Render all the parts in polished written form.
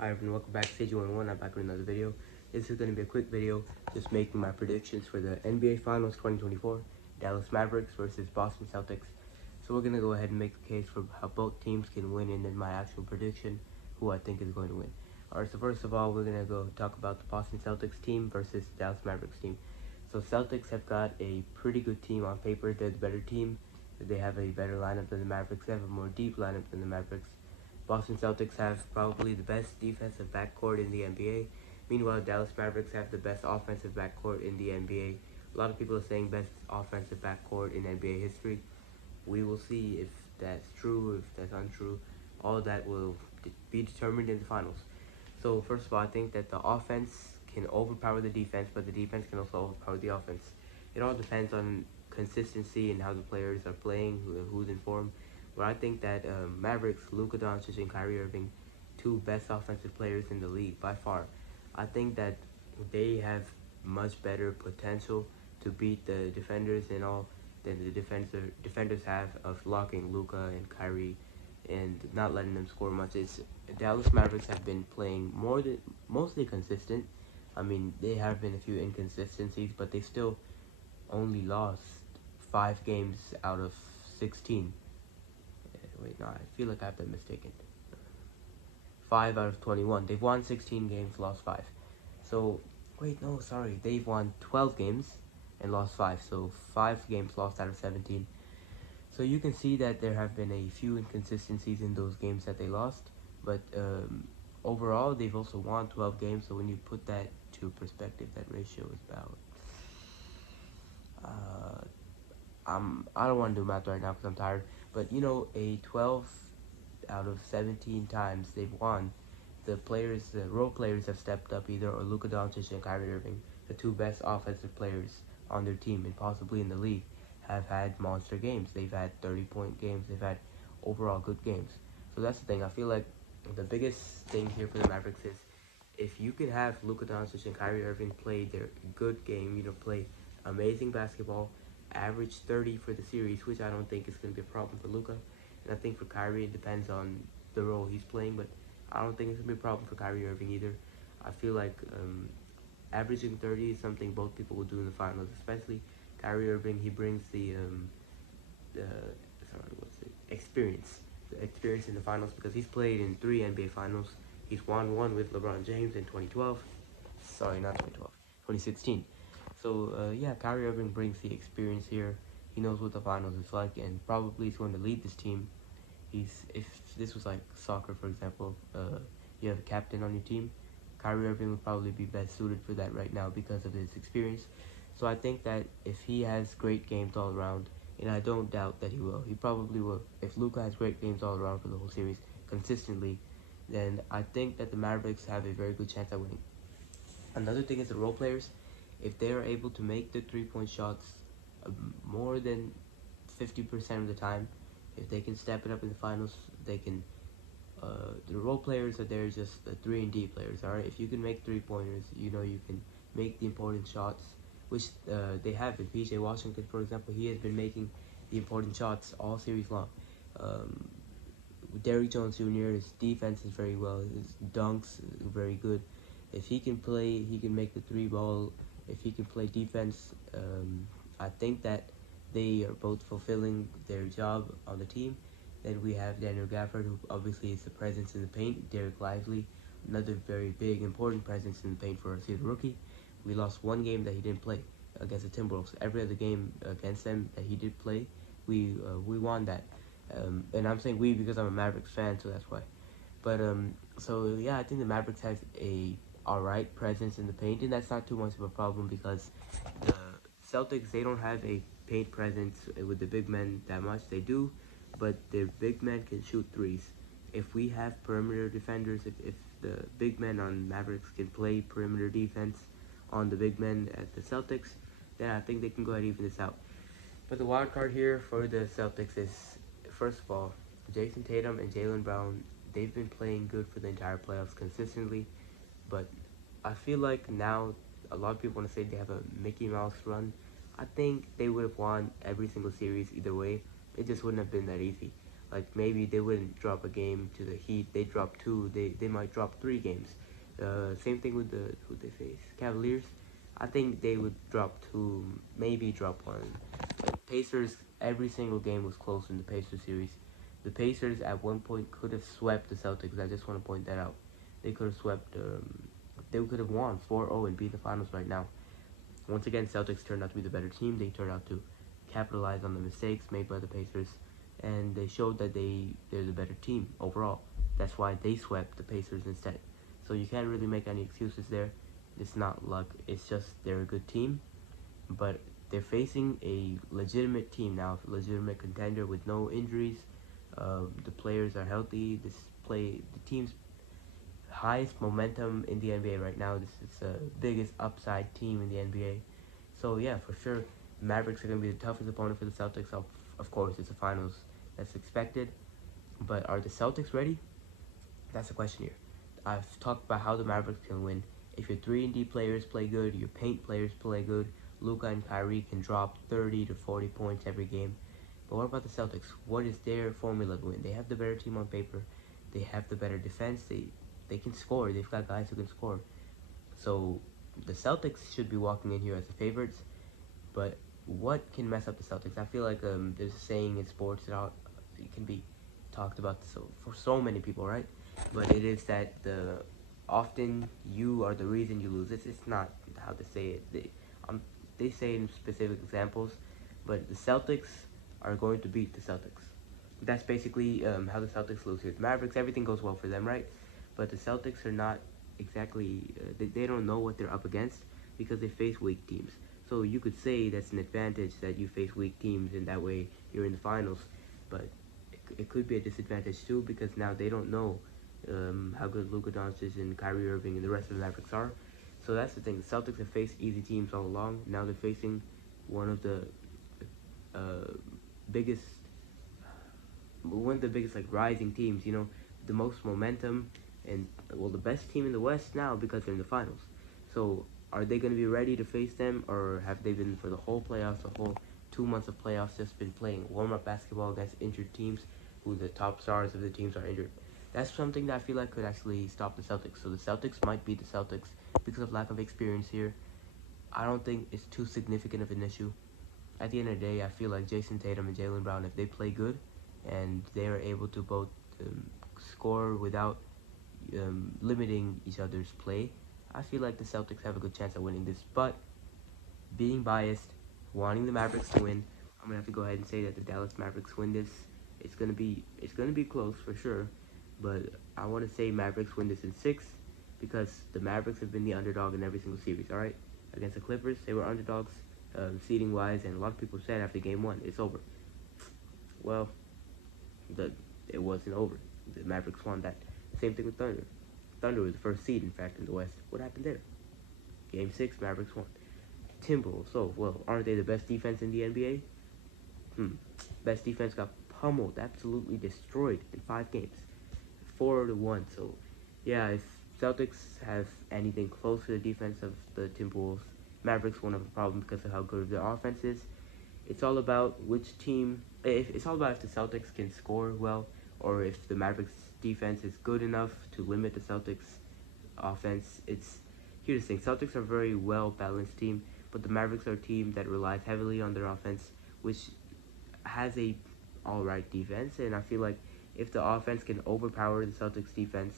Hi everyone, welcome back to Stage 101. I'm back with another video. This is going to be a quick video just making my predictions for the NBA Finals 2024, Dallas Mavericks versus Boston Celtics. So we're going to go ahead and make the case for how both teams can win and then my actual prediction, who I think is going to win. Alright, so first of all, we're going to go talk about the Boston Celtics team versus the Dallas Mavericks team. So Celtics have got a pretty good team on paper. They're the better team. They have a better lineup than the Mavericks. They have a more deep lineup than the Mavericks. Boston Celtics have probably the best defensive backcourt in the NBA. Meanwhile, Dallas Mavericks have the best offensive backcourt in the NBA. A lot of people are saying best offensive backcourt in NBA history. We will see if that's true, if that's untrue. All that will be determined in the finals. So first of all, I think that the offense can overpower the defense, but the defense can also overpower the offense. It all depends on consistency and how the players are playing, who's in form. But I think that Mavericks, Luka Doncic and Kyrie Irving, two best offensive players in the league by far. I think that they have much better potential to beat the defenders and all than the defenders have of locking Luka and Kyrie and not letting them score much. Dallas Mavericks have been playing mostly consistent. I mean, they have been a few inconsistencies, but they still only lost 5 games out of 16. Wait, no, I feel like I've been mistaken. 5 out of 21. They've won 16 games, lost 5. So, wait, no, sorry. They've won 12 games and lost 5. So, 5 games lost out of 17. So, you can see that there have been a few inconsistencies in those games that they lost. But overall, they've also won 12 games. So, when you put that to perspective, that ratio is about... I don't want to do math right now because I'm tired. But, you know, a 12 out of 17 times they've won, the role players have stepped up either, or Luka Doncic and Kyrie Irving, the two best offensive players on their team and possibly in the league, have had monster games. They've had 30-point games. They've had overall good games. So that's the thing. I feel like the biggest thing here for the Mavericks is if you can have Luka Doncic and Kyrie Irving play their good game, play amazing basketball, average 30 for the series, which I don't think is going to be a problem for Luka. And I think for Kyrie, it depends on the role he's playing, but I don't think it's going to be a problem for Kyrie Irving either. I feel like averaging 30 is something both people will do in the finals, especially Kyrie Irving. He brings the experience. The experience in the finals because he's played in 3 NBA finals. He's won 1 with LeBron James in 2012. Sorry, not 2012. 2016. So, yeah, Kyrie Irving brings the experience here. He knows what the finals is like, and probably is going to lead this team. If this was like soccer, for example, you have a captain on your team, Kyrie Irving would probably be best suited for that right now because of his experience. So I think that if he has great games all around, and I don't doubt that he probably will. If Luka has great games all around for the whole series consistently, then I think that the Mavericks have a very good chance at winning. Another thing is the role players. If they are able to make the 3-point shots more than 50% of the time, if they can step it up in the finals, they can. The role players are there, just the 3-and-D players. All right, if you can make 3-pointers, you can make the important shots, which they have. In PJ Washington, for example, he has been making the important shots all series long. Derrick Jones Jr. His defense is very well. His dunks are very good. If he can play, he can make the 3-ball. If he can play defense, I think that they are both fulfilling their job on the team. Then we have Daniel Gafford, who obviously is the presence in the paint. Derek Lively, another very big, important presence in the paint for us. He's a rookie. We lost 1 game that he didn't play against the Timberwolves. Every other game against them that he did play, we won that. And I'm saying we because I'm a Mavericks fan, so that's why. But so yeah, I think the Mavericks has a alright presence in the paint, and that's not too much of a problem because the Celtics, they don't have a paint presence with the big men that much. They do, but their big men can shoot threes. If we have perimeter defenders, if the big men on Mavericks can play perimeter defense on the big men at the Celtics, then I think they can go ahead and even this out. But the wild card here for the Celtics is, first of all, Jason Tatum and Jaylen Brown. They've been playing good for the entire playoffs consistently, but I feel like now a lot of people want to say they have a Mickey Mouse run. I think they would have won every single series either way. It just wouldn't have been that easy. Like maybe they wouldn't drop a game to the Heat. They drop 2. They might drop 3 games. Same thing with the who they face, Cavaliers. I think they would drop 2, maybe drop 1. But Pacers, every single game was close in the Pacers series. The Pacers at one point could have swept the Celtics. I just want to point that out. They could have swept. They could have won 4-0 and beat the finals right now. Once again, Celtics turned out to be the better team. They turned out to capitalize on the mistakes made by the Pacers, and they showed that they're the better team overall. That's why they swept the Pacers instead. So you can't really make any excuses there. It's not luck. It's just they're a good team, but they're facing a legitimate team now, a legitimate contender with no injuries. The players are healthy. The team's highest momentum in the NBA right now. This is the biggest upside team in the NBA. So yeah, for sure, Mavericks are going to be the toughest opponent for the Celtics. Of course, it's the finals. That's expected. But are the Celtics ready? That's the question here. I've talked about how the Mavericks can win. If your 3-and-D players play good, your paint players play good, Luka and Kyrie can drop 30 to 40 points every game. But what about the Celtics? What is their formula to win? They have the better team on paper. They have the better defense. They can score. They've got guys who can score. So the Celtics should be walking in here as the favorites. But what can mess up the Celtics? I feel like there's a saying in sports that it can be talked about for so many people, right? But it is that often you are the reason you lose. It's not how to say it. They say in specific examples, but the Celtics are going to beat the Celtics. That's basically how the Celtics lose here. The Mavericks, everything goes well for them, right? But the Celtics are not exactly, they don't know what they're up against because they face weak teams. So you could say that's an advantage that you face weak teams and that way you're in the finals. But it could be a disadvantage too because now they don't know how good Luka Doncic and Kyrie Irving and the rest of the Mavericks are. So that's the thing. The Celtics have faced easy teams all along. Now they're facing one of the biggest like rising teams. You know, the most momentum and the best team in the West now because they're in the finals. So are they going to be ready to face them, or have they been for the whole playoffs, the whole 2 months of playoffs, just been playing warm-up basketball against injured teams who the top stars of the teams are injured? That's something that I feel like could actually stop the Celtics. So the Celtics might beat the Celtics because of lack of experience here. I don't think it's too significant of an issue. At the end of the day, I feel like Jason Tatum and Jaylen Brown, if they play good and they are able to both score without limiting each other's play, I feel like the Celtics have a good chance at winning this. But being biased, wanting the Mavericks to win, I'm gonna have to go ahead and say that the Dallas Mavericks win this. It's gonna be close for sure, but I want to say Mavericks win this in 6 because the Mavericks have been the underdog in every single series. All right, against the Clippers, they were underdogs seeding wise, and a lot of people said after game 1 it's over. Well, it wasn't over. The Mavericks won that. Same thing with Thunder. Thunder was the first seed, in fact, in the West. What happened there? Game 6, Mavericks won. Timberwolves. So, well, aren't they the best defense in the NBA? Best defense got pummeled, absolutely destroyed in 5 games. 4-1. So, yeah, if Celtics have anything close to the defense of the Timberwolves, Mavericks won't have a problem because of how good their offense is. It's all about which team. It's all about if the Celtics can score well, or if the Mavericks defense is good enough to limit the Celtics offense. Here's the thing: Celtics are a very well balanced team, but the Mavericks are a team that relies heavily on their offense, which has a alright defense. And I feel like if the offense can overpower the Celtics defense,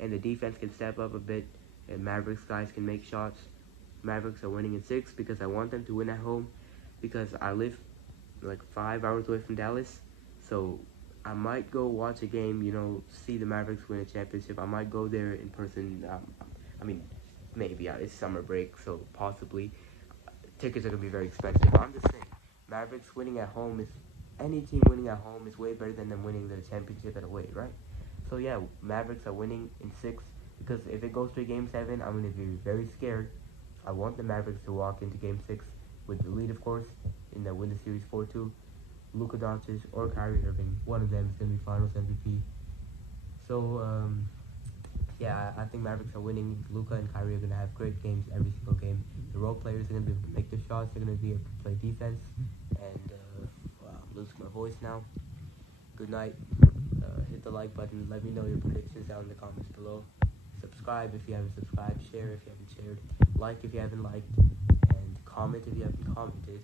and the defense can step up a bit, and Mavericks guys can make shots, Mavericks are winning in 6 because I want them to win at home, because I live like 5 hours away from Dallas, so I might go watch a game, see the Mavericks win a championship. I might go there in person. Maybe it's summer break, so possibly. Tickets are going to be very expensive. I'm just saying, Mavericks winning at home any team winning at home is way better than them winning the championship at away, right? So yeah, Mavericks are winning in 6, because if it goes to game 7, I'm going to be very scared. I want the Mavericks to walk into game 6 with the lead, of course, and then win the series 4-2. Luka Doncic or Kyrie Irving, one of them is going to be Finals MVP. So, yeah, I think Mavericks are winning. Luka and Kyrie are going to have great games every single game. The role players are going to be able to make their shots. They're going to be able to play defense. And I'm losing my voice now. Good night. hit the like button. Let me know your predictions down in the comments below. Subscribe if you haven't subscribed. Share if you haven't shared. Like if you haven't liked. And comment if you haven't commented.